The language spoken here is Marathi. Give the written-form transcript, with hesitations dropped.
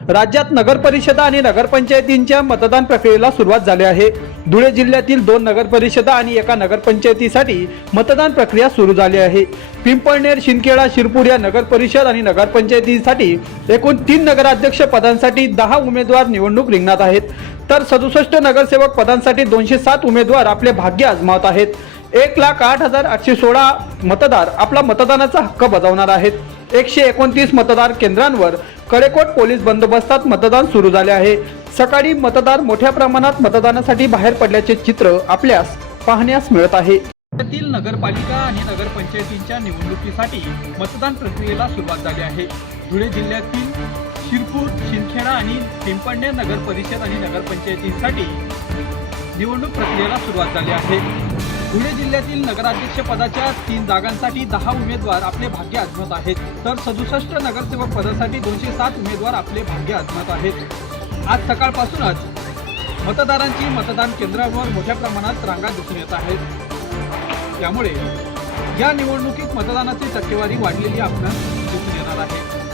राज्यात नगर परिषदा आणि नगरपंचायतींच्या मतदान प्रक्रियेला सुरुवात झाली आहे। धुळे जिल्ह्यातील 2 नगर परिषदा आणि एका नगरपंचायतीसाठी मतदान प्रक्रिया सुरू झाली आहे। पिंपळनेर, शिंदखेडा, शिरपूर या नगर परिषद आणि नगरपंचायतीसाठी एकूण 3 नगराध्यक्ष पदांसाठी 10 उमेदवार निवडणूक रिंगणात आहेत, तर 67 नगरसेवक पदांसाठी 207 उमेदवार आपले भाग्य आजमावत आहेत। 1,08,816 मतदार आपला मतदानाचा हक्क बजावणार आहेत। 129 मतदार केंद्रांवर कडेकोट पोलीस बंदोबस्तात मतदान सुरू झाले आहे। सकाळी मतदार मोठ्या प्रमाणात मतदानासाठी बाहेर पडल्याचे चित्र आपल्यास पाहण्यास मिळत आहे। राज्यातील नगरपालिका आणि नगरपंचायतींच्या निवडणुकीसाठी मतदान प्रक्रियेला सुरुवात झाली आहे। धुळे जिल्ह्यातील शिरपूर, शिंदखेडा आणि पिंपळनेर नगर परिषद आणि नगरपंचायतींसाठी निवडणूक प्रक्रियेला सुरुवात झाली आहे। धुळे जिल्ह्यातील नगराध्यक्ष पदाच्या 3 जागांसाठी 10 उमेदवार आपले भाग्य आजमावत आहेत, तर 67 नगरसेवक पदासाठी 207 उमेदवार आपले भाग्य आजमावत आहेत। आज सकाळपासूनच मतदारांची मतदान केंद्रावर मोठ्या प्रमाणात रांगा दिसून येत आहेत। त्यामुळे या निवडणुकीत मतदानाची टक्केवारी वाढलेली आपणास दिसून येणार आहे।